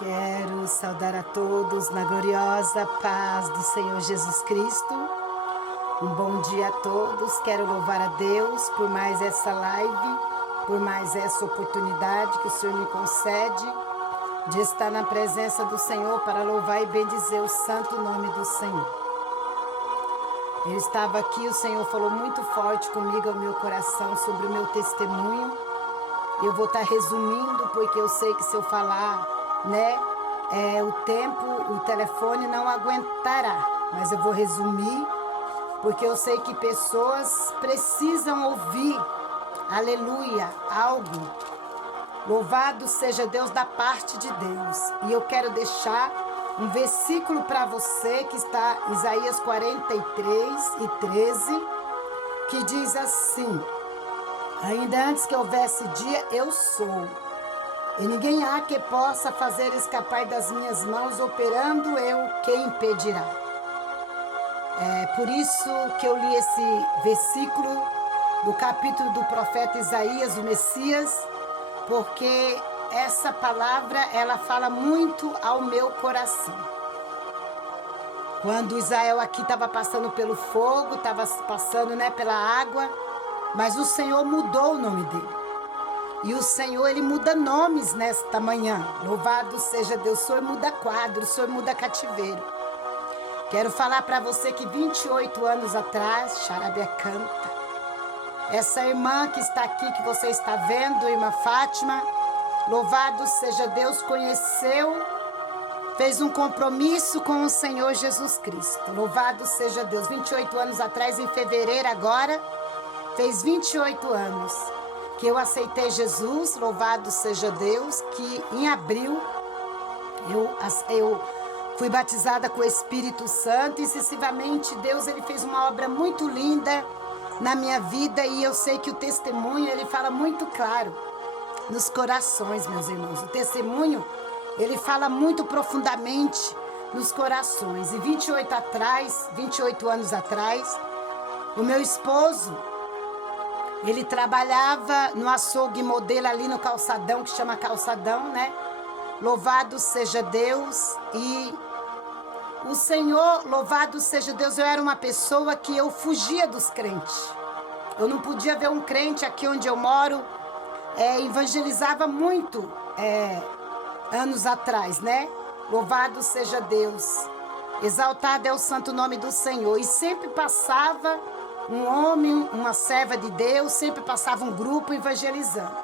Quero saudar a todos na gloriosa paz do Senhor Jesus Cristo. Um bom dia a todos. Quero louvar a Deus por mais essa live, por mais essa oportunidade que o Senhor me concede de estar na presença do Senhor para louvar e bendizer o santo nome do Senhor. Eu estava aqui, o Senhor falou muito forte comigo ao meu coração sobre o meu testemunho. Eu vou estar resumindo, porque eu sei que se eu falar, o telefone não aguentará. Mas eu vou resumir, porque eu sei que pessoas precisam ouvir, aleluia, algo. Louvado seja Deus da parte de Deus. E eu quero deixar um versículo para você que está em Isaías 43:13, que diz assim: ainda antes que houvesse dia, eu sou. E ninguém há que possa fazer escapar das minhas mãos, operando eu, quem impedirá? É por isso que eu li esse versículo do capítulo do profeta Isaías, o Messias, porque essa palavra, ela fala muito ao meu coração. Quando Israel aqui estava passando pelo fogo, estava passando pela água, mas o Senhor mudou o nome dele. E o Senhor, ele muda nomes nesta manhã. Louvado seja Deus. O Senhor muda quadro, o Senhor muda cativeiro. Quero falar para você que 28 anos atrás, Charabia canta, essa irmã que está aqui, que você está vendo, irmã Fátima, louvado seja Deus, conheceu, fez um compromisso com o Senhor Jesus Cristo. Louvado seja Deus. 28 anos atrás, em fevereiro agora, fez 28 anos que eu aceitei Jesus, louvado seja Deus, que em abril eu fui batizada com o Espírito Santo e sucessivamente Deus, ele fez uma obra muito linda na minha vida e eu sei que o testemunho, ele fala muito claro nos corações, meus irmãos. O testemunho, ele fala muito profundamente nos corações. E 28 anos atrás, o meu esposo, ele trabalhava no açougue modelo ali no calçadão, que chama calçadão, Louvado seja Deus. E o Senhor, louvado seja Deus, eu era uma pessoa que eu fugia dos crentes. Eu não podia ver um crente aqui onde eu moro, evangelizava muito anos atrás, Louvado seja Deus. Exaltado é o santo nome do Senhor. E sempre passava um homem, uma serva de Deus, sempre passava um grupo evangelizando.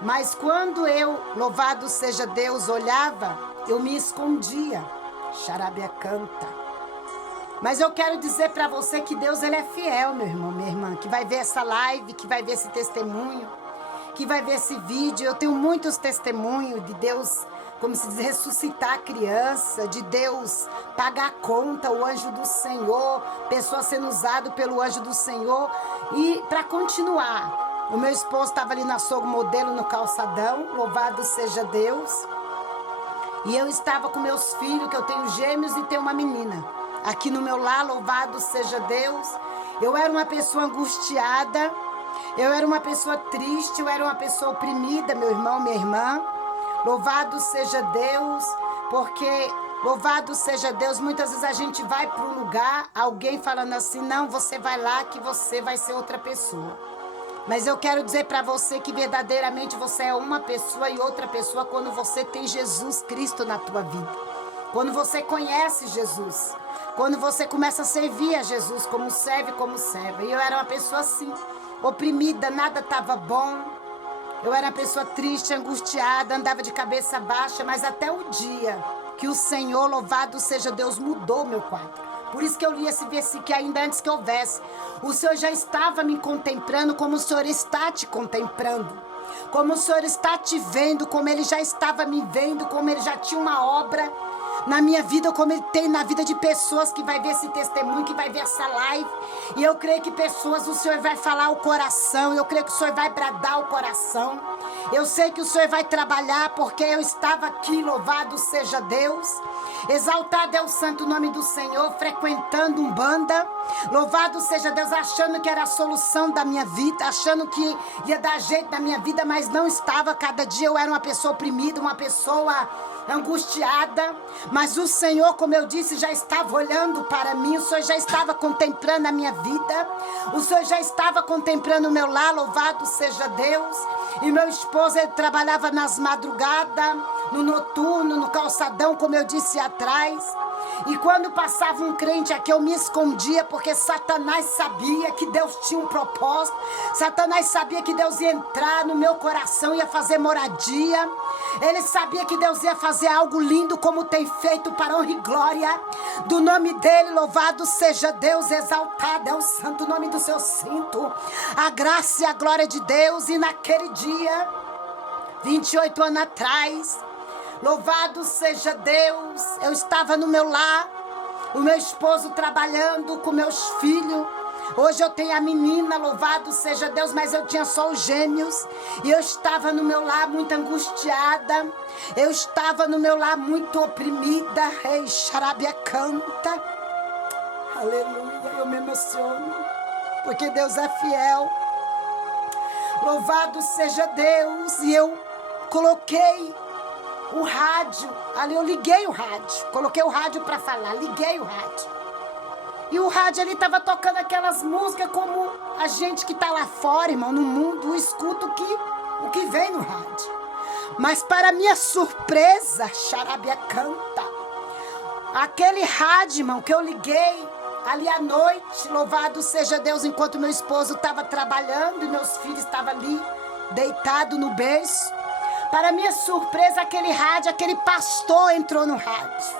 Mas quando eu, louvado seja Deus, olhava, eu me escondia. Charabia canta. Mas eu quero dizer para você que Deus, ele é fiel, meu irmão, minha irmã, que vai ver essa live, que vai ver esse testemunho, que vai ver esse vídeo. Eu tenho muitos testemunhos de Deus, como se diz, ressuscitar a criança, de Deus pagar a conta, o anjo do Senhor, pessoa sendo usada pelo anjo do Senhor. E para continuar, o meu esposo estava ali no açougue modelo, no calçadão, louvado seja Deus. E eu estava com meus filhos, que eu tenho gêmeos e tenho uma menina aqui no meu lar, louvado seja Deus. Eu era uma pessoa angustiada, eu era uma pessoa triste, eu era uma pessoa oprimida, meu irmão, minha irmã. Louvado seja Deus, porque louvado seja Deus, muitas vezes a gente vai para um lugar, alguém falando assim, não, você vai lá que você vai ser outra pessoa. Mas eu quero dizer para você que verdadeiramente você é uma pessoa e outra pessoa quando você tem Jesus Cristo na tua vida. Quando você conhece Jesus, quando você começa a servir a Jesus como serve, como serva. E eu era uma pessoa assim, oprimida, nada estava bom. Eu era uma pessoa triste, angustiada, andava de cabeça baixa, mas até o dia que o Senhor, louvado seja Deus, mudou meu quadro. Por isso que eu li esse versículo, que ainda antes que houvesse, o Senhor já estava me contemplando como o Senhor está te contemplando. Como o Senhor está te vendo, como Ele já estava me vendo, como Ele já tinha uma obra na minha vida, como Ele tem na vida de pessoas que vai ver esse testemunho, que vai ver essa live. E eu creio que pessoas, o Senhor vai falar o coração, eu creio que o Senhor vai bradar o coração. Eu sei que o Senhor vai trabalhar, porque eu estava aqui, louvado seja Deus. Exaltado é o santo nome do Senhor, frequentando Umbanda. Louvado seja Deus, achando que era a solução da minha vida, achando que ia dar jeito na minha vida, mas não estava. Cada dia eu era uma pessoa oprimida, uma pessoa angustiada, mas o Senhor, como eu disse, já estava olhando para mim, o Senhor já estava contemplando a minha vida, o Senhor já estava contemplando o meu lar, louvado seja Deus. E meu esposo, ele trabalhava nas madrugadas, no noturno, no calçadão, como eu disse atrás. E quando passava um crente aqui, eu me escondia, porque Satanás sabia que Deus tinha um propósito. Satanás sabia que Deus ia entrar no meu coração, ia fazer moradia. Ele sabia que Deus ia fazer algo lindo, como tem feito, para honra e glória do nome dele. Louvado seja Deus, exaltado é o santo nome do seu cinto. A graça e a glória de Deus. E naquele dia, 28 anos atrás, louvado seja Deus, eu estava no meu lar, o meu esposo trabalhando com meus filhos. Hoje eu tenho a menina, louvado seja Deus, mas eu tinha só os gêmeos. E eu estava no meu lar muito angustiada, eu estava no meu lar muito oprimida. Ei, Xarabia canta, aleluia, eu me emociono, porque Deus é fiel. Louvado seja Deus. E eu coloquei o rádio, ali eu liguei o rádio, coloquei o rádio para falar, liguei o rádio. E o rádio ali estava tocando aquelas músicas como a gente que está lá fora, irmão, no mundo, escuta o que vem no rádio. Mas para minha surpresa, Xarabia canta, aquele rádio, irmão, que eu liguei ali à noite, louvado seja Deus, enquanto meu esposo estava trabalhando e meus filhos estavam ali, deitados no berço. Para minha surpresa, aquele rádio, aquele pastor entrou no rádio.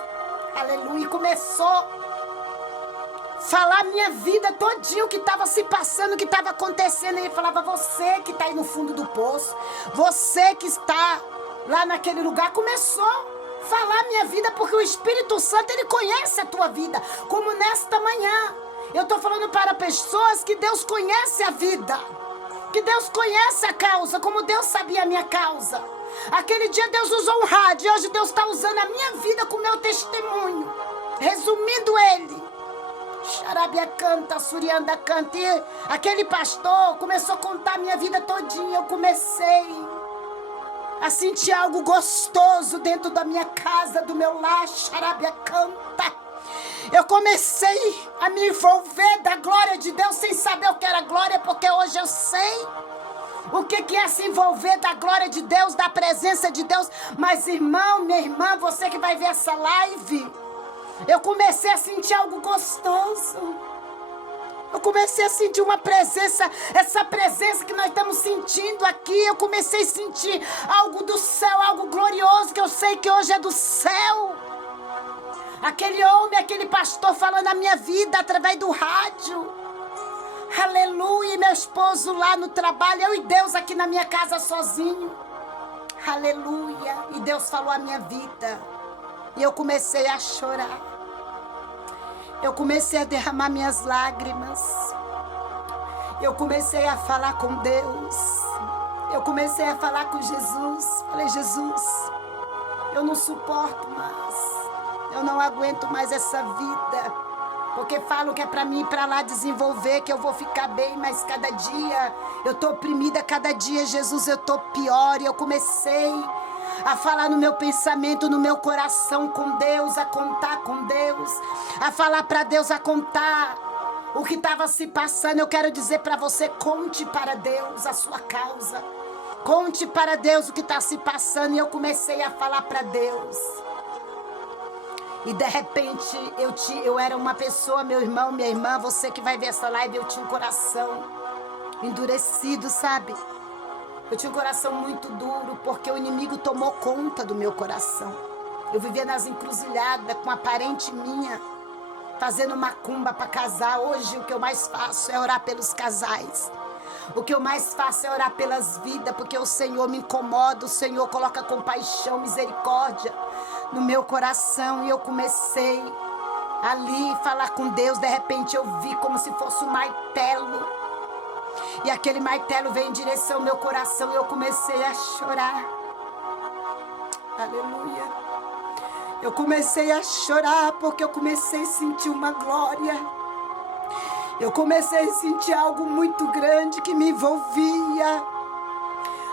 Aleluia. E começou a falar minha vida todinha, o que estava se passando, o que estava acontecendo. Ele falava, você que está aí no fundo do poço, você que está lá naquele lugar, começou a falar minha vida, porque o Espírito Santo, ele conhece a tua vida. Como nesta manhã, eu estou falando para pessoas que Deus conhece a vida, que Deus conhece a causa, como Deus sabia a minha causa. Aquele dia Deus usou um rádio, e hoje Deus está usando a minha vida com o meu testemunho. Resumindo ele, Xarabia canta, Surianda canta. E aquele pastor começou a contar a minha vida todinha. Eu comecei a sentir algo gostoso dentro da minha casa, do meu lar. Xarabia canta. Eu comecei a me envolver da glória de Deus sem saber o que era glória, porque hoje eu sei o que é se envolver da glória de Deus, da presença de Deus. Mas irmão, minha irmã, você que vai ver essa live, eu comecei a sentir algo gostoso. Eu comecei a sentir uma presença, essa presença que nós estamos sentindo aqui. Eu comecei a sentir algo do céu, algo glorioso, que eu sei que hoje é do céu. Aquele homem, aquele pastor falando a minha vida através do rádio. Aleluia, e meu esposo lá no trabalho, eu e Deus aqui na minha casa sozinho. Aleluia, e Deus falou a minha vida. E eu comecei a chorar. Eu comecei a derramar minhas lágrimas. Eu comecei a falar com Deus. Eu comecei a falar com Jesus. Falei, Jesus, eu não suporto mais. Eu não aguento mais essa vida. Porque falam que é para mim ir para lá desenvolver, que eu vou ficar bem, mas cada dia eu estou oprimida, cada dia, Jesus, eu estou pior. E eu comecei a falar no meu pensamento, no meu coração com Deus, a contar com Deus, a falar para Deus, a contar o que estava se passando. Eu quero dizer para você, conte para Deus a sua causa, conte para Deus o que está se passando. E eu comecei a falar para Deus. E de repente eu era uma pessoa, meu irmão, minha irmã, você que vai ver essa live, eu tinha um coração endurecido, sabe? Eu tinha um coração muito duro, porque o inimigo tomou conta do meu coração. Eu vivia nas encruzilhadas com uma parente minha, fazendo macumba para casar. Hoje o que eu mais faço é orar pelos casais. O que eu mais faço é orar pelas vidas, porque o Senhor me incomoda, o Senhor coloca compaixão, misericórdia no meu coração. E eu comecei ali falar com Deus. De repente eu vi como se fosse um martelo, e aquele martelo veio em direção ao meu coração, e eu comecei a chorar. Aleluia. Eu comecei a chorar porque eu comecei a sentir uma glória. Eu comecei a sentir algo muito grande que me envolvia.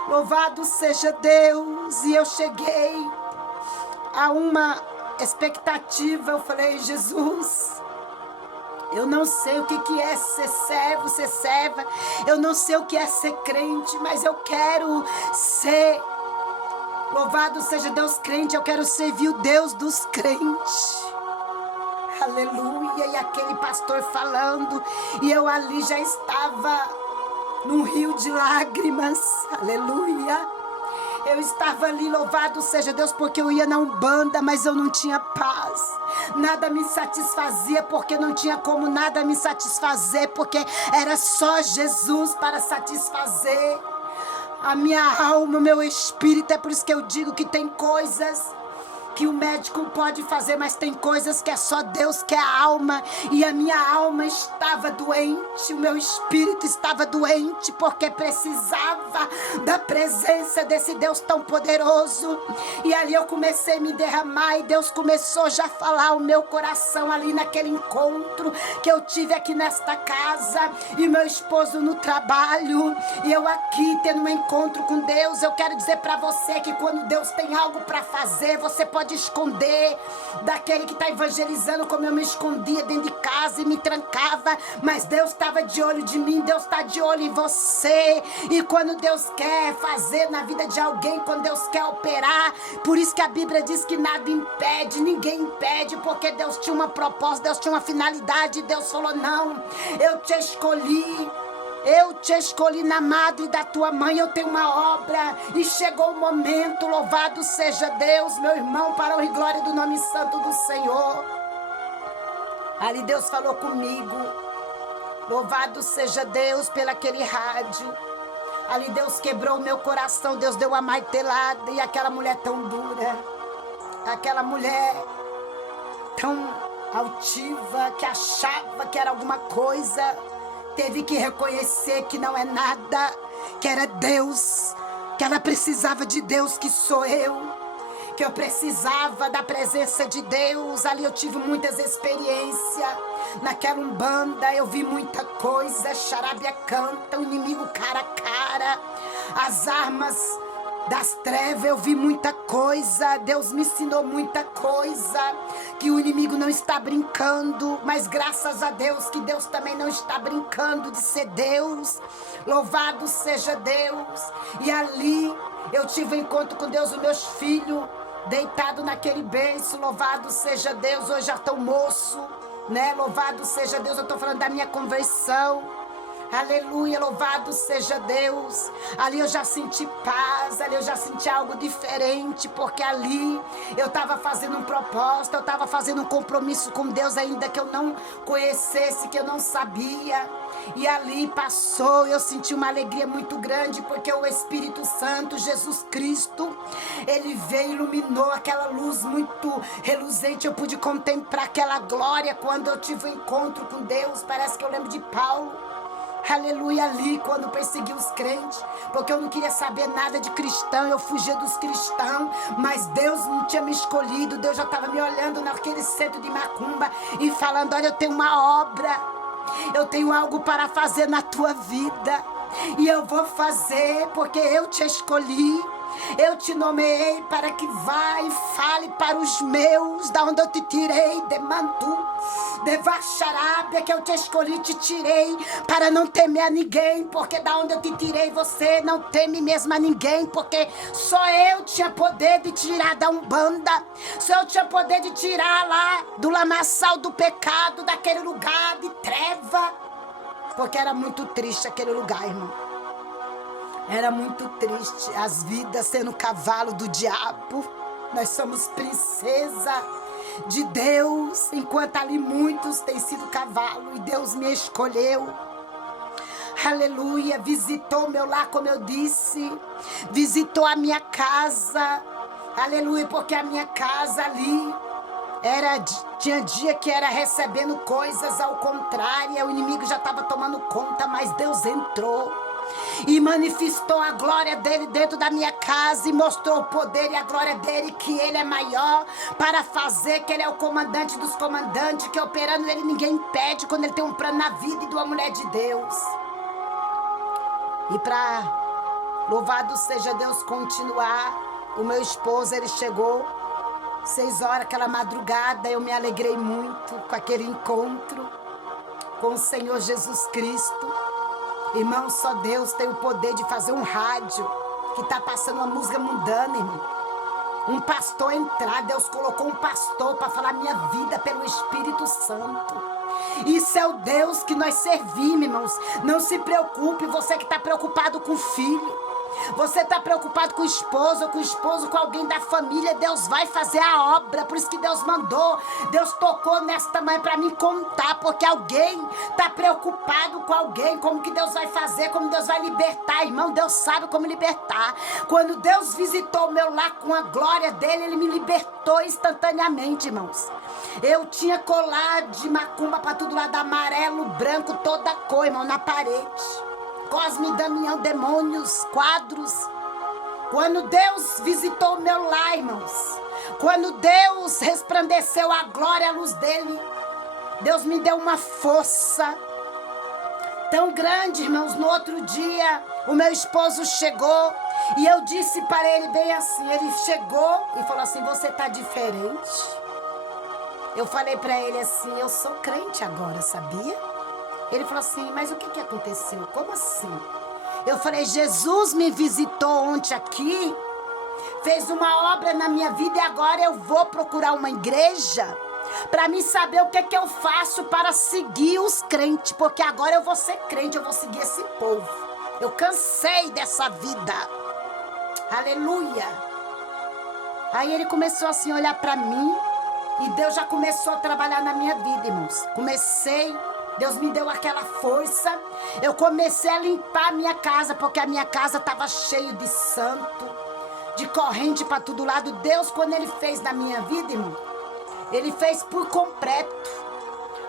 Louvado seja Deus. E eu cheguei a uma expectativa. Eu falei: Jesus, eu não sei o que é ser servo, ser serva. Eu não sei o que é ser crente, mas eu quero ser, louvado seja Deus, crente. Eu quero servir o Deus dos crentes. Aleluia. E aquele pastor falando, e eu ali já estava num rio de lágrimas. Aleluia. Eu estava ali, louvado seja Deus, porque eu ia na Umbanda, mas eu não tinha paz. Nada me satisfazia, porque não tinha como nada me satisfazer, porque era só Jesus para satisfazer a minha alma, o meu espírito. É por isso que eu digo que tem coisas que o médico pode fazer, mas tem coisas que é só Deus, que é a alma. E a minha alma estava doente, o meu espírito estava doente, porque precisava da presença desse Deus tão poderoso. E ali eu comecei a me derramar, e Deus começou já a falar ao meu coração ali naquele encontro que eu tive aqui nesta casa, e meu esposo no trabalho, e eu aqui tendo um encontro com Deus. Eu quero dizer para você que quando Deus tem algo para fazer, você pode esconder daquele que está evangelizando, como eu me escondia dentro de casa e me trancava, mas Deus estava de olho de mim. Deus está de olho em você. E quando Deus quer fazer na vida de alguém, quando Deus quer operar, por isso que a Bíblia diz que nada impede, ninguém impede, porque Deus tinha uma proposta, Deus tinha uma finalidade. Deus falou: não, eu te escolhi. Eu te escolhi na madre da tua mãe, eu tenho uma obra. E chegou o momento, louvado seja Deus, meu irmão, para a honra e glória do nome santo do Senhor. Ali Deus falou comigo, louvado seja Deus pelo aquele rádio. Ali Deus quebrou o meu coração, Deus deu uma martelada. E aquela mulher tão dura, aquela mulher tão altiva, que achava que era alguma coisa, teve que reconhecer que não é nada, que era Deus, que ela precisava de Deus, que sou eu, que eu precisava da presença de Deus. Ali eu tive muitas experiências, naquela Umbanda eu vi muita coisa. Charabia canta, o inimigo cara a cara, as armas das trevas, eu vi muita coisa. Deus me ensinou muita coisa, que o inimigo não está brincando, mas graças a Deus que Deus também não está brincando de ser Deus. Louvado seja Deus. E ali eu tive um encontro com Deus, os meus filhos deitados naquele berço, louvado seja Deus, hoje já estão moço, né? Louvado seja Deus. Eu estou falando da minha conversão. Aleluia, louvado seja Deus. Ali eu já senti paz, ali eu já senti algo diferente, porque ali eu estava fazendo um propósito, eu estava fazendo um compromisso com Deus, ainda que eu não conhecesse, que eu não sabia. E ali passou, eu senti uma alegria muito grande, porque o Espírito Santo, Jesus Cristo, ele veio e iluminou aquela luz muito reluzente. Eu pude contemplar aquela glória quando eu tive um encontro com Deus. Parece que eu lembro de Paulo. Aleluia, ali quando persegui os crentes, porque eu não queria saber nada de cristão, eu fugia dos cristãos, mas Deus não tinha me escolhido. Deus já estava me olhando naquele centro de macumba e falando: olha, eu tenho uma obra, eu tenho algo para fazer na tua vida, e eu vou fazer porque eu te escolhi. Eu te nomeei para que vá e fale para os meus, da onde eu te tirei, de Mantu, de Vaxarábia, que eu te escolhi, te tirei para não temer a ninguém, porque da onde eu te tirei você não teme mesmo a ninguém, porque só eu tinha poder de tirar da Umbanda, só eu tinha poder de tirar lá do lamaçal do pecado, daquele lugar de treva, porque era muito triste aquele lugar, irmão. Era muito triste, as vidas sendo cavalo do diabo. Nós somos princesa de Deus, enquanto ali muitos têm sido cavalo, e Deus me escolheu. Aleluia, visitou o meu lar, como eu disse, visitou a minha casa, aleluia, porque a minha casa ali tinha dia que era recebendo coisas ao contrário, o inimigo já estava tomando conta, mas Deus entrou e manifestou a glória dele dentro da minha casa e mostrou o poder e a glória dele, que ele é maior para fazer, que ele é o comandante dos comandantes, que operando ele ninguém impede quando ele tem um plano na vida de uma mulher de Deus. E para louvado seja Deus continuar, o meu esposo, ele chegou 6 horas, aquela madrugada, eu me alegrei muito com aquele encontro com o Senhor Jesus Cristo. Irmão, só Deus tem o poder de fazer um rádio que está passando uma música mundana, irmão. Um pastor entrar, Deus colocou um pastor para falar minha vida pelo Espírito Santo. Isso é o Deus que nós servimos, irmãos. Não se preocupe, você que está preocupado com o filho. Você está preocupado com o esposo, com alguém da família, Deus vai fazer a obra, por isso que Deus mandou, Deus tocou nesta manhã para me contar, porque alguém está preocupado com alguém, como que Deus vai fazer, como Deus vai libertar, irmão, Deus sabe como libertar. Quando Deus visitou o meu lar com a glória dele, ele me libertou instantaneamente, irmãos. Eu tinha colar de macumba para tudo lado, amarelo, branco, toda cor, irmão, na parede. Cosme, Damião, demônios, quadros. Quando Deus visitou o meu lar, irmãos, quando Deus resplandeceu a glória, a luz dele, Deus me deu uma força tão grande, irmãos. No outro dia, o meu esposo chegou e eu disse para ele bem assim, ele chegou e falou assim, você está diferente? Eu falei para ele assim, eu sou crente agora, sabia? Ele falou assim, mas o que aconteceu? Como assim? Eu falei, Jesus me visitou ontem aqui, fez uma obra na minha vida e agora eu vou procurar uma igreja para mim saber o que eu faço para seguir os crentes, porque agora eu vou ser crente, eu vou seguir esse povo. Eu cansei dessa vida. Aleluia. Aí ele começou assim a olhar para mim e Deus já começou a trabalhar na minha vida, irmãos. Deus me deu aquela força, eu comecei a limpar a minha casa, porque a minha casa estava cheia de santo, de corrente para todo lado. Deus, quando ele fez na minha vida, irmão, ele fez por completo.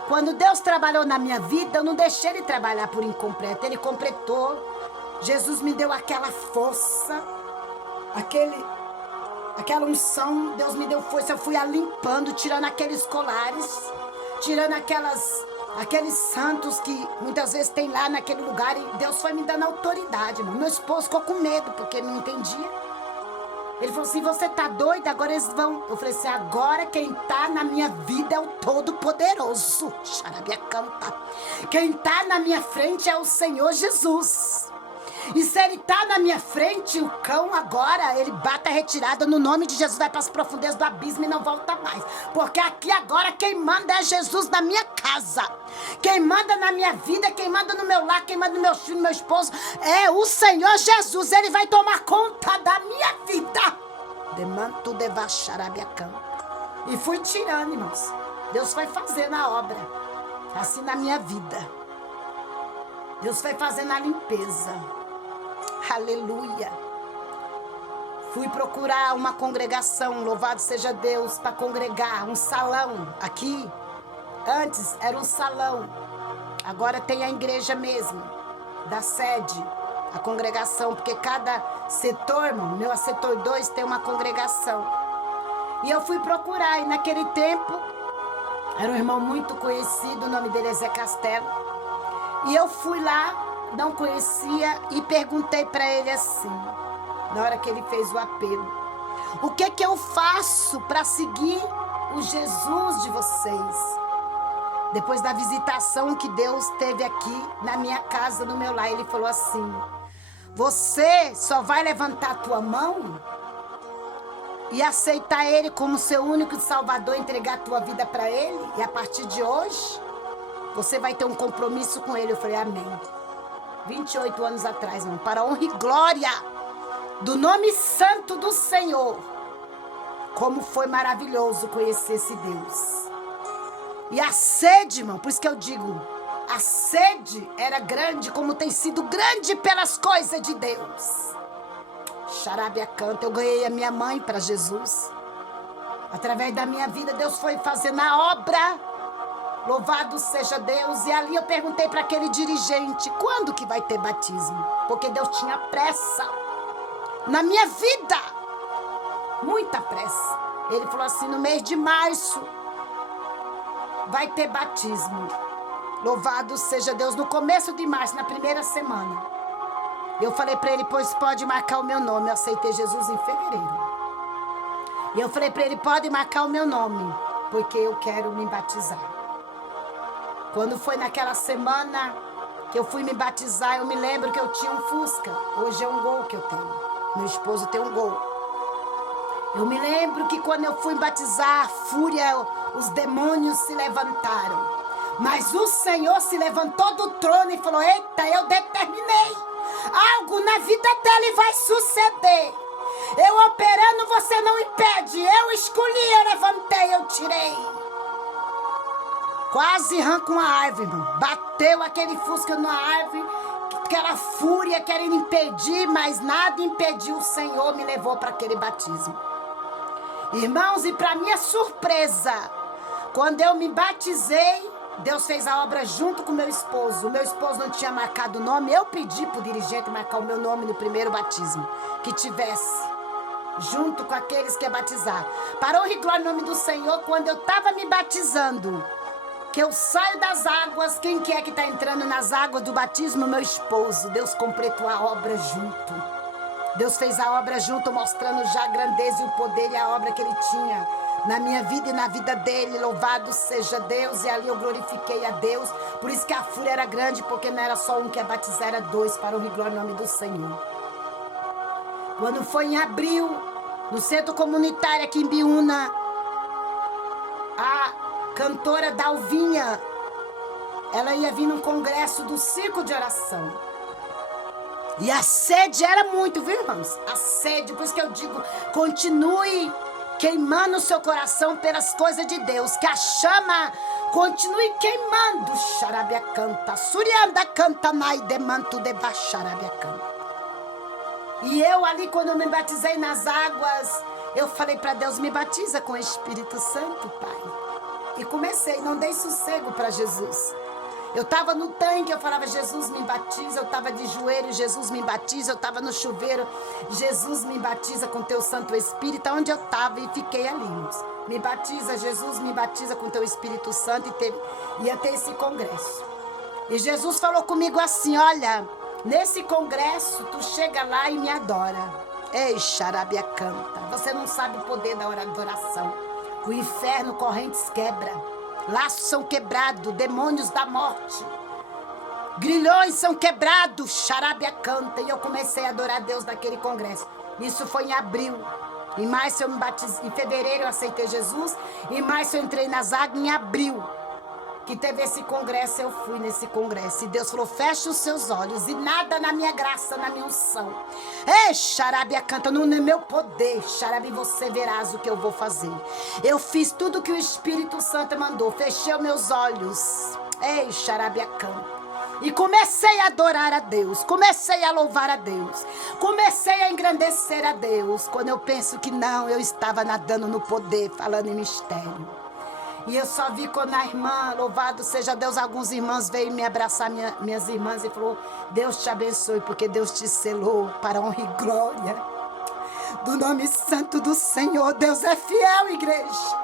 Quando Deus trabalhou na minha vida, eu não deixei ele trabalhar por incompleto, ele completou. Jesus me deu aquela força, aquela unção, Deus me deu força, eu fui a limpando, tirando aqueles colares, tirando aqueles santos que muitas vezes tem lá naquele lugar, e Deus foi me dando autoridade, irmão. Meu esposo ficou com medo, porque não entendia. Ele falou assim, você tá doida? Agora eles vão... Eu falei assim, agora quem tá na minha vida é o Todo-Poderoso. Xarabia canta. Quem tá na minha frente é o Senhor Jesus. E se ele tá na minha frente, o cão agora, ele bate a retirada no nome de Jesus, vai para as profundezas do abismo e não volta mais. Porque aqui agora quem manda é Jesus na minha casa. Quem manda na minha vida, quem manda no meu lar, quem manda no meu filho, no meu esposo, é o Senhor Jesus. Ele vai tomar conta da minha vida. Demanto de vacharabia. E fui tirando, irmãos. Deus foi fazendo a obra, assim na minha vida. Deus foi fazendo a limpeza. Aleluia. Fui procurar uma congregação, louvado seja Deus, para congregar, um salão aqui. Antes era um salão, agora tem a igreja mesmo, da sede, a congregação, porque cada setor, irmão, meu setor 2 tem uma congregação. E eu fui procurar, e naquele tempo, era um irmão muito conhecido, o nome dele é Zé Castelo. E eu fui lá, não conhecia, e perguntei para ele assim, na hora que ele fez o apelo, o que eu faço para seguir o Jesus de vocês? Depois da visitação que Deus teve aqui na minha casa, no meu lar, ele falou assim, você só vai levantar a tua mão e aceitar ele como seu único salvador, entregar a tua vida para ele, e a partir de hoje você vai ter um compromisso com ele. Eu falei, amém. 28 anos atrás, irmão, para a honra e glória do nome santo do Senhor. Como foi maravilhoso conhecer esse Deus. E a sede, irmão, por isso que eu digo, A sede era grande, como tem sido grande pelas coisas de Deus. Xarábia canta, eu ganhei a minha mãe para Jesus. Através da minha vida, Deus foi fazendo a obra. Louvado seja Deus. E ali eu perguntei para aquele dirigente, quando que vai ter batismo? Porque Deus tinha pressa na minha vida. Muita pressa. Ele falou assim, no mês de março vai ter batismo. Louvado seja Deus. No começo de março, na primeira semana. Eu falei para ele, pois pode marcar o meu nome. Eu aceitei Jesus em fevereiro. E eu falei para ele, pode marcar o meu nome, porque eu quero me batizar. Quando foi naquela semana que eu fui me batizar, eu me lembro que eu tinha um Fusca. Hoje é um Gol que eu tenho. Meu esposo tem um Gol. Eu me lembro que quando eu fui batizar, a fúria, os demônios se levantaram. Mas o Senhor se levantou do trono e falou, eita, eu determinei. Algo na vida dele vai suceder. Eu operando, você não impede. Eu escolhi, eu levantei, eu tirei. Quase arranca uma árvore, irmão. Bateu aquele Fusca numa árvore. Aquela fúria querendo impedir, mas nada impediu. O Senhor me levou para aquele batismo. Irmãos, e para minha surpresa, quando eu me batizei, Deus fez a obra junto com meu esposo. O meu esposo não tinha marcado o nome. Eu pedi para o dirigente marcar o meu nome no primeiro batismo. Que tivesse. Junto com aqueles que ia batizar. Para honra e glória no nome do Senhor, quando eu estava me batizando, que eu saio das águas, quem que é que está entrando nas águas do batismo? Meu esposo. Deus completou a obra junto. Deus fez a obra junto, mostrando já a grandeza e o poder e a obra que ele tinha na minha vida e na vida dele. Louvado seja Deus. E ali eu glorifiquei a Deus. Por isso que a fúria era grande, porque não era só um que ia batizar, era dois, para honra e glória no nome do Senhor. Quando foi em abril, no centro comunitário aqui em Biúna, a cantora Dalvinha, ela ia vir num congresso do Círculo de Oração. E a sede era muito, viu, irmãos? A sede, por isso que eu digo, continue queimando o seu coração pelas coisas de Deus, que a chama continue queimando. Xarábia canta, surianda canta, nai demanto de baixarábia canta. E eu ali, quando eu me batizei nas águas, eu falei para Deus, me batiza com o Espírito Santo, Pai. E comecei, não dei sossego para Jesus. Eu estava no tanque, eu falava, Jesus me batiza. Eu estava de joelho, Jesus me batiza. Eu estava no chuveiro, Jesus me batiza com teu Santo Espírito. Onde eu estava e fiquei ali, irmãos. Me batiza, Jesus me batiza com teu Espírito Santo. Ia ter esse congresso. E Jesus falou comigo assim, olha, nesse congresso, tu chega lá e me adora. Ei, xarábia canta. Você não sabe o poder da adoração. O inferno, correntes quebra. Laços são quebrados, demônios da morte. Grilhões são quebrados, xarábia canta. E eu comecei a adorar a Deus naquele congresso. Isso foi em abril. Em março eu me batizei. Em fevereiro eu aceitei Jesus. Em março eu entrei nas águas. Em abril que teve esse congresso, eu fui nesse congresso. E Deus falou, fecha os seus olhos. E nada na minha graça, na minha unção. Ei, xarábia canta, no meu poder. Xarábia, você verás o que eu vou fazer. Eu fiz tudo que o Espírito Santo mandou. Fechei os meus olhos. Ei, xarábia canta. E comecei a adorar a Deus. Comecei a louvar a Deus. Comecei a engrandecer a Deus. Quando eu penso que não, eu estava nadando no poder, falando em mistério. E eu só vi quando a irmã, louvado seja Deus, alguns irmãos veio me abraçar, minhas irmãs, e falou, Deus te abençoe, porque Deus te selou para a honra e glória do nome santo do Senhor. Deus é fiel, igreja.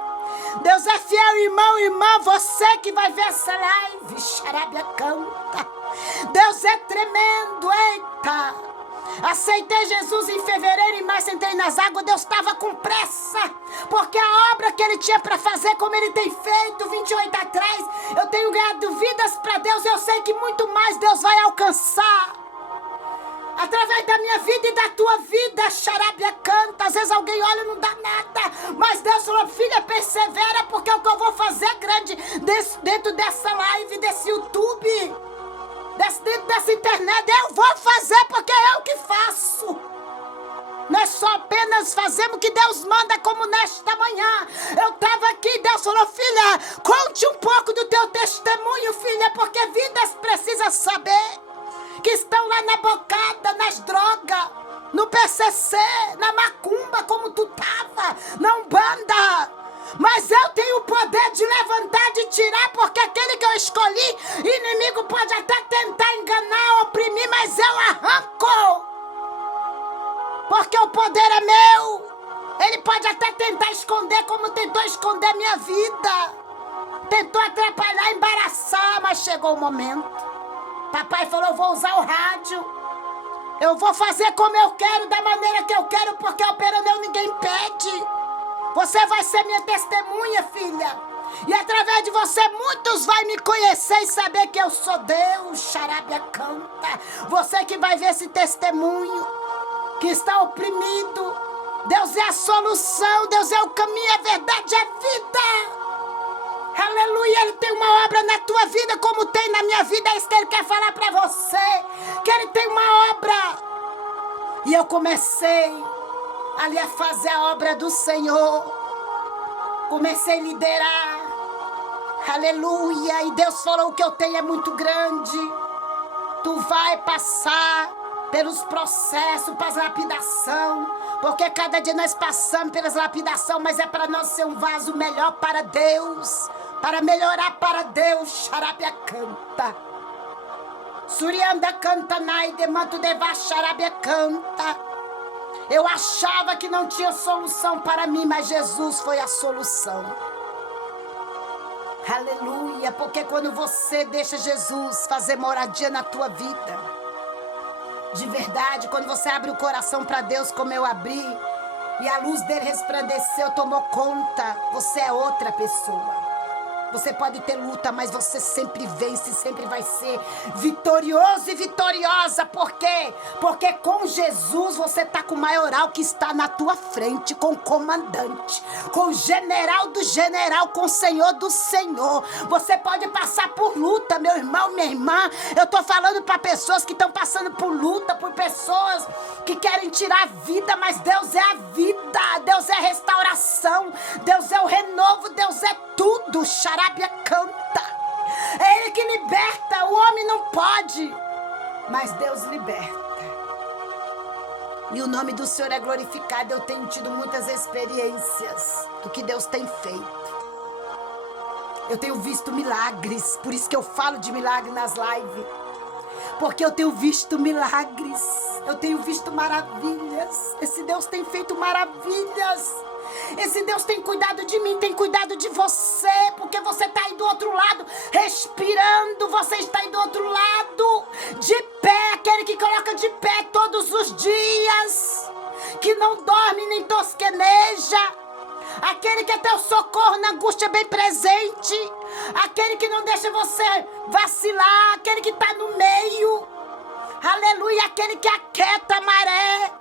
Deus é fiel, irmão, irmã, você que vai ver essa live, xarábia canta. Deus é tremendo, eita. Aceitei Jesus em fevereiro e março entrei nas águas. Deus estava com pressa, porque a obra que ele tinha para fazer, como ele tem feito 28 atrás, eu tenho ganhado vidas para Deus. Eu sei que muito mais Deus vai alcançar através da minha vida e da tua vida. Xarábia canta. Às vezes alguém olha e não dá nada, mas Deus falou, filha, persevera, porque é o que eu vou fazer grande dentro dessa live, desse YouTube, dentro dessa internet. Eu vou fazer, porque é eu que faço. Nós só apenas fazemos o que Deus manda, como nesta manhã. Eu estava aqui, Deus falou: filha, conte um pouco do teu testemunho, filha, porque vidas precisam saber que estão lá na bocada, nas drogas, no PCC, na macumba, como tu estava, na Umbanda. Mas eu tenho o poder de levantar, de tirar, porque aquele que eu escolhi, inimigo pode até tentar enganar, oprimir, mas eu arranco. Porque o poder é meu. Ele pode até tentar esconder, como tentou esconder minha vida. Tentou atrapalhar, embaraçar, mas chegou o momento. Papai falou: eu vou usar o rádio. Eu vou fazer como eu quero, da maneira que eu quero, porque operando eu ninguém impede. Você vai ser minha testemunha, filha. E através de você, muitos vão me conhecer e saber que eu sou Deus. Xarábia canta. Você que vai ver esse testemunho, que está oprimido. Deus é a solução, Deus é o caminho, a verdade, a vida. Aleluia, Ele tem uma obra na tua vida, como tem na minha vida. É isso que Ele quer falar para você, que Ele tem uma obra. E eu comecei ali a fazer a obra do Senhor. Comecei a liderar. Aleluia, e Deus falou: o que eu tenho é muito grande. Tu vai passar pelos processos, para as lapidação, porque cada dia nós passamos pelas lapidação, mas é para nós ser um vaso melhor para Deus, para melhorar para Deus. Xarábia canta. Surianda canta, naide, manto deva, xarábia canta. Eu achava que não tinha solução para mim, mas Jesus foi a solução. Aleluia, porque quando você deixa Jesus fazer moradia na tua vida, de verdade, quando você abre o coração para Deus, como eu abri, e a luz dele resplandeceu, tomou conta, você é outra pessoa. Você pode ter luta, mas você sempre vence, sempre vai ser vitorioso e vitoriosa. Por quê? Porque com Jesus você está com o maioral que está na tua frente, com o comandante, com o general do general, com o Senhor do Senhor. Você pode passar por luta, meu irmão, minha irmã. Eu estou falando para pessoas que estão passando por luta, por pessoas que querem tirar a vida, mas Deus é a vida, Deus é a restauração, Deus é o renovo, Deus é tudo. Xarábia canta. É Ele que liberta, o homem não pode, mas Deus liberta. E o nome do Senhor é glorificado. Eu tenho tido muitas experiências do que Deus tem feito. Eu tenho visto milagres, por isso que eu falo de milagre nas lives. Porque eu tenho visto milagres, eu tenho visto maravilhas. Esse Deus tem feito maravilhas. Esse Deus tem cuidado de mim, tem cuidado de você, porque você está aí do outro lado, respirando, você está aí do outro lado, de pé, aquele que coloca de pé todos os dias, que não dorme nem tosqueneja, aquele que é teu socorro na angústia bem presente, aquele que não deixa você vacilar, aquele que está no meio, aleluia, aquele que aquieta a maré,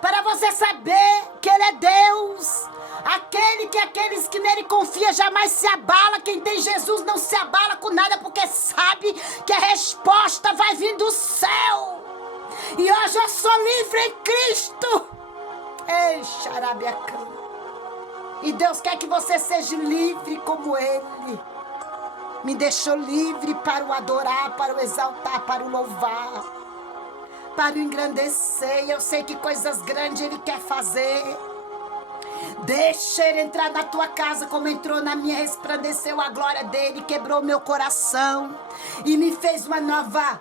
para você saber que Ele é Deus. Aquele que aqueles que nele confiam jamais se abala. Quem tem Jesus não se abala com nada, porque sabe que a resposta vai vir do céu. E hoje eu sou livre em Cristo. Ei, xarabiacã. E Deus quer que você seja livre como Ele. Me deixou livre para o adorar, para o exaltar, para o louvar, para o engrandecer. Eu sei que coisas grandes Ele quer fazer. Deixa Ele entrar na tua casa como entrou na minha. Resplandeceu a glória dEle, quebrou meu coração e me fez uma nova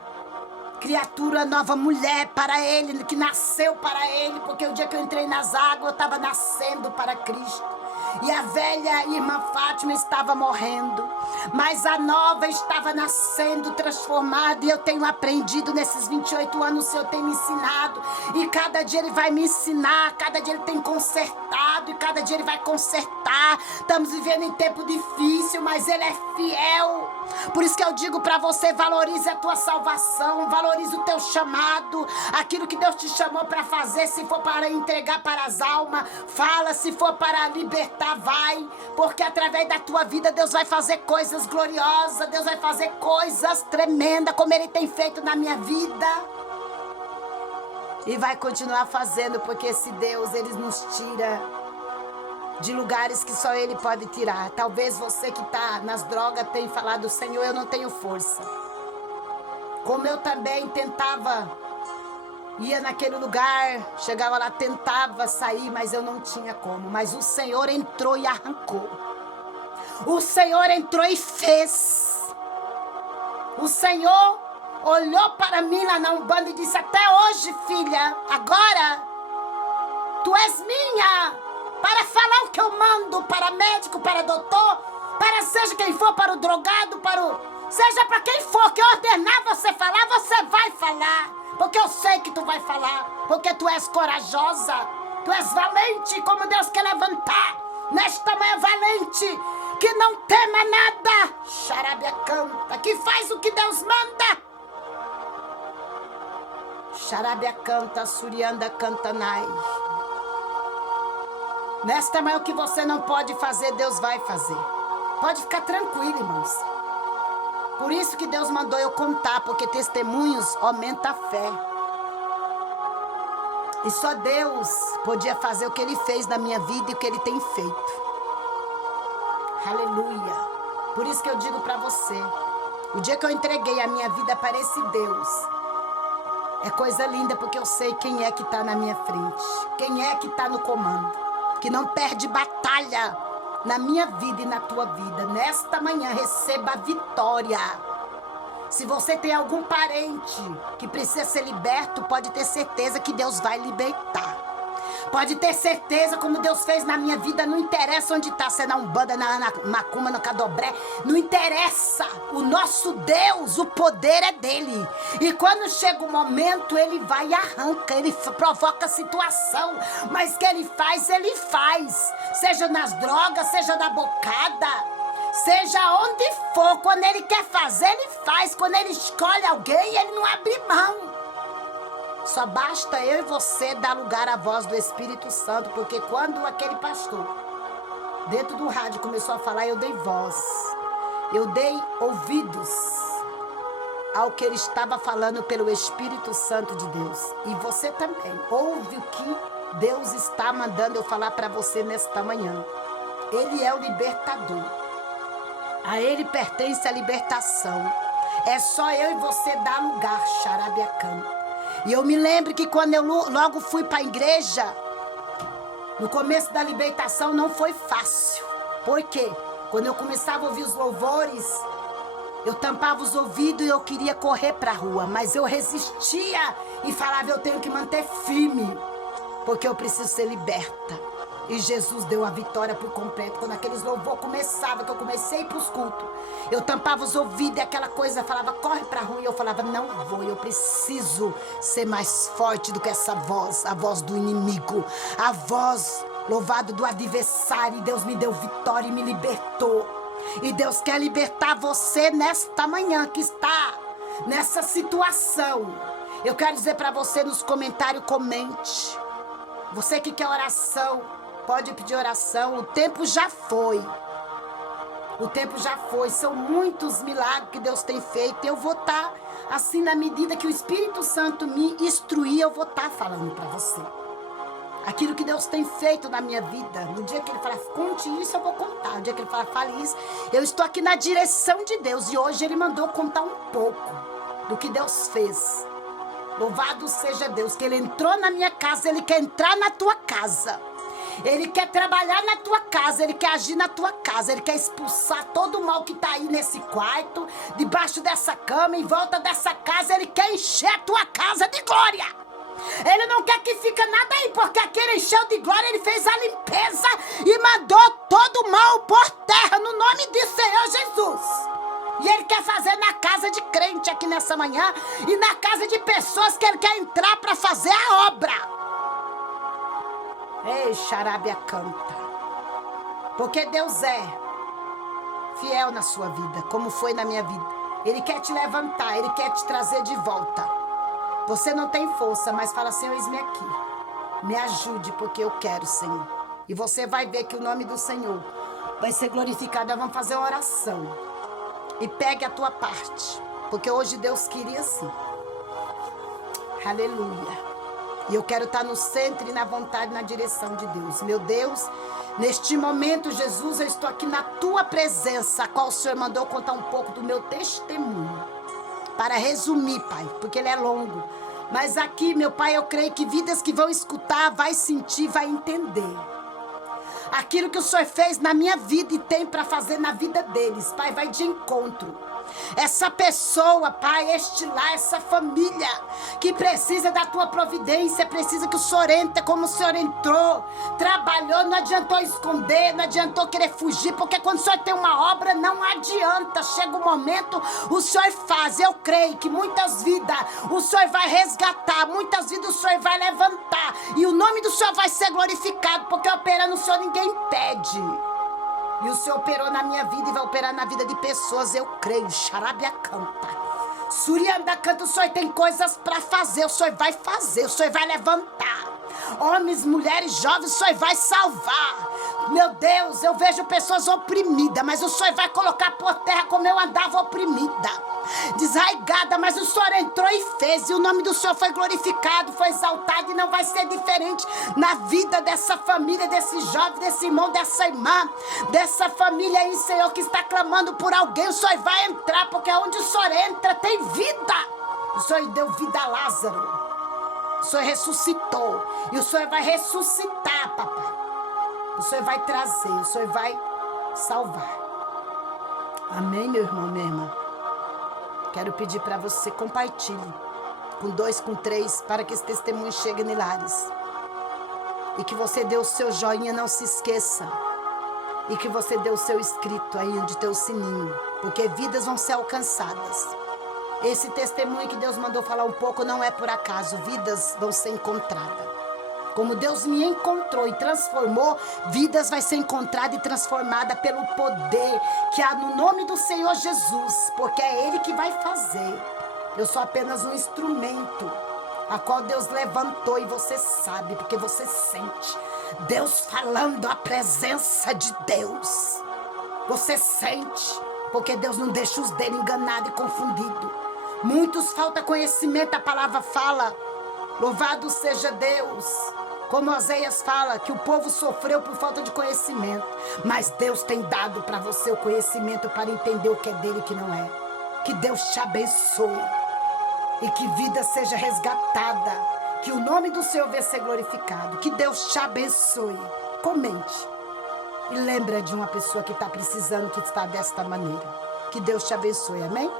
criatura, nova mulher para Ele, que nasceu para Ele. Porque o dia que eu entrei nas águas, eu estava nascendo para Cristo. E a velha irmã Fátima estava morrendo, mas a nova estava nascendo, transformada. E eu tenho aprendido nesses 28 anos, o Senhor tem me ensinado. E cada dia Ele vai me ensinar, cada dia Ele tem consertado, e cada dia Ele vai consertar. Estamos vivendo em tempo difícil, mas Ele é fiel. Por isso que eu digo para você, valorize a tua salvação, valorize o teu chamado, aquilo que Deus te chamou para fazer. Se for para entregar para as almas, fala. Se for para libertar, vai, porque através da tua vida Deus vai fazer coisas gloriosas, Deus vai fazer coisas tremendas, como Ele tem feito na minha vida. E vai continuar fazendo, porque esse Deus, Ele nos tira de lugares que só Ele pode tirar. Talvez você que está nas drogas tenha falado, Senhor, eu não tenho força. Como eu também tentava, ia naquele lugar, chegava lá, tentava sair, mas eu não tinha como. Mas o Senhor entrou e arrancou. O Senhor entrou e fez. O Senhor olhou para mim lá na Umbanda e disse, até hoje, filha, agora, tu és minha, para falar o que eu mando, para médico, para doutor, para seja quem for, para o drogado, seja para quem for que ordenar você falar, você vai falar, porque eu sei que tu vai falar, porque tu és corajosa, tu és valente, como Deus quer levantar, nesta manhã valente, que não tema nada, Xarábia canta, que faz o que Deus manda. Xarábia canta, Surianda canta, Nai. Nesta manhã o que você não pode fazer, Deus vai fazer. Pode ficar tranquilo, irmãos. Por isso que Deus mandou eu contar, porque testemunhos aumenta a fé. E só Deus podia fazer o que Ele fez na minha vida e o que Ele tem feito. Aleluia. Por isso que eu digo para você, o dia que eu entreguei a minha vida para esse Deus, é coisa linda, porque eu sei quem é que está na minha frente, quem é que está no comando, que não perde batalha na minha vida e na tua vida. Nesta manhã, receba a vitória. Se você tem algum parente que precisa ser liberto, pode ter certeza que Deus vai libertar. Pode ter certeza, como Deus fez na minha vida, não interessa onde está, se é na Umbanda, na Macumba, no Candomblé, não interessa. O nosso Deus, o poder é dele. E quando chega o momento, ele vai e arranca, ele provoca a situação. Mas que ele faz, seja nas drogas, seja na bocada, seja onde for. Quando ele quer fazer, ele faz. Quando ele escolhe alguém, ele não abre mão. Só basta eu e você dar lugar à voz do Espírito Santo, porque quando aquele pastor, dentro do rádio, começou a falar, eu dei voz, eu dei ouvidos ao que ele estava falando pelo Espírito Santo de Deus. E você também, ouve o que Deus está mandando eu falar para você nesta manhã. Ele é o libertador, a ele pertence a libertação. É só eu e você dar lugar, Xarabiacã. E eu me lembro que quando eu logo fui para a igreja, no começo da libertação não foi fácil. Por quê? Quando eu começava a ouvir os louvores, eu tampava os ouvidos e eu queria correr para a rua. Mas eu resistia e falava, eu tenho que manter firme, porque eu preciso ser liberta. E Jesus deu a vitória por completo. Quando aqueles louvores começavam, que eu comecei a ir para os cultos, eu tampava os ouvidos e aquela coisa falava, corre para a rua. E eu falava, não vou, eu preciso ser mais forte do que essa voz, a voz do inimigo, a voz, louvado, do adversário. E Deus me deu vitória e me libertou. E Deus quer libertar você nesta manhã que está nessa situação. Eu quero dizer para você nos comentários, comente. Você que quer oração, pode pedir oração. O tempo já foi. O tempo já foi. São muitos milagres que Deus tem feito. Eu vou estar, assim, na medida que o Espírito Santo me instruir, eu vou estar falando para você. Aquilo que Deus tem feito na minha vida. No dia que Ele fala, conte isso, eu vou contar. No dia que Ele fala, fale isso, eu estou aqui na direção de Deus. E hoje Ele mandou contar um pouco do que Deus fez. Louvado seja Deus, que Ele entrou na minha casa, Ele quer entrar na tua casa. Ele quer trabalhar na tua casa, Ele quer agir na tua casa, Ele quer expulsar todo o mal que está aí nesse quarto, debaixo dessa cama, em volta dessa casa. Ele quer encher a tua casa de glória. Ele não quer que fique nada aí, porque aquele encheu de glória, Ele fez a limpeza e mandou todo o mal por terra, no nome de Senhor Jesus. E Ele quer fazer na casa de crente aqui nessa manhã, e na casa de pessoas que Ele quer entrar para fazer a obra. Ei, Xarábia canta. Porque Deus é fiel na sua vida, como foi na minha vida. Ele quer te levantar, Ele quer te trazer de volta. Você não tem força, mas fala, Senhor, eis-me aqui. Me ajude, porque eu quero, Senhor. E você vai ver que o nome do Senhor vai ser glorificado. Nós vamos fazer uma oração. E pegue a tua parte, porque hoje Deus queria assim. Aleluia. E eu quero estar no centro e na vontade, na direção de Deus. Meu Deus, neste momento, Jesus, eu estou aqui na tua presença, a qual o Senhor mandou contar um pouco do meu testemunho. Para resumir, Pai, porque ele é longo. Mas aqui, meu Pai, eu creio que vidas que vão escutar, vai sentir, vai entender. Aquilo que o Senhor fez na minha vida e tem para fazer na vida deles, Pai, vai de encontro. Essa pessoa, Pai, este lar, essa família que precisa da tua providência, precisa que o Senhor entre como o Senhor entrou, trabalhou, não adiantou esconder, não adiantou querer fugir, porque quando o Senhor tem uma obra, não adianta, chega um momento, o Senhor faz. Eu creio que muitas vidas o Senhor vai resgatar, muitas vidas o Senhor vai levantar, e o nome do Senhor vai ser glorificado, porque operando o Senhor ninguém impede. E o Senhor operou na minha vida e vai operar na vida de pessoas, eu creio. Xarabia canta. Surianda canta, o Senhor tem coisas para fazer, o Senhor vai fazer, o Senhor vai levantar. Homens, mulheres, jovens, o Senhor vai salvar. Meu Deus, eu vejo pessoas oprimidas, mas o Senhor vai colocar por terra como eu andava oprimida, desarraigada, mas o Senhor entrou e fez, e o nome do Senhor foi glorificado, foi exaltado, e não vai ser diferente na vida dessa família, desse jovem, desse irmão, dessa irmã, dessa família aí, Senhor, que está clamando por alguém. O Senhor vai entrar, porque onde o Senhor entra tem vida. O Senhor deu vida a Lázaro, o Senhor ressuscitou, e o Senhor vai ressuscitar, papai. O Senhor vai trazer, o Senhor vai salvar. Amém, meu irmão, minha irmã? Quero pedir para você, compartilhe com 2, com 3, para que esse testemunho chegue em lares. E que você dê o seu joinha, não se esqueça. E que você dê o seu inscrito aí, onde tem o sininho, porque vidas vão ser alcançadas. Esse testemunho que Deus mandou falar um pouco não é por acaso, vidas vão ser encontradas. Como Deus me encontrou e transformou, vidas vai ser encontrada e transformada pelo poder que há no nome do Senhor Jesus, porque é Ele que vai fazer. Eu sou apenas um instrumento, a qual Deus levantou, e você sabe, porque você sente Deus falando, a presença de Deus. Você sente, porque Deus não deixa os dele enganado e confundido. Muitos falta conhecimento, a palavra fala. Louvado seja Deus. Como Oséias fala, que o povo sofreu por falta de conhecimento. Mas Deus tem dado para você o conhecimento para entender o que é dele e o que não é. Que Deus te abençoe. E que vida seja resgatada. Que o nome do Senhor venha ser glorificado. Que Deus te abençoe. Comente. E lembra de uma pessoa que está precisando, que está desta maneira. Que Deus te abençoe. Amém?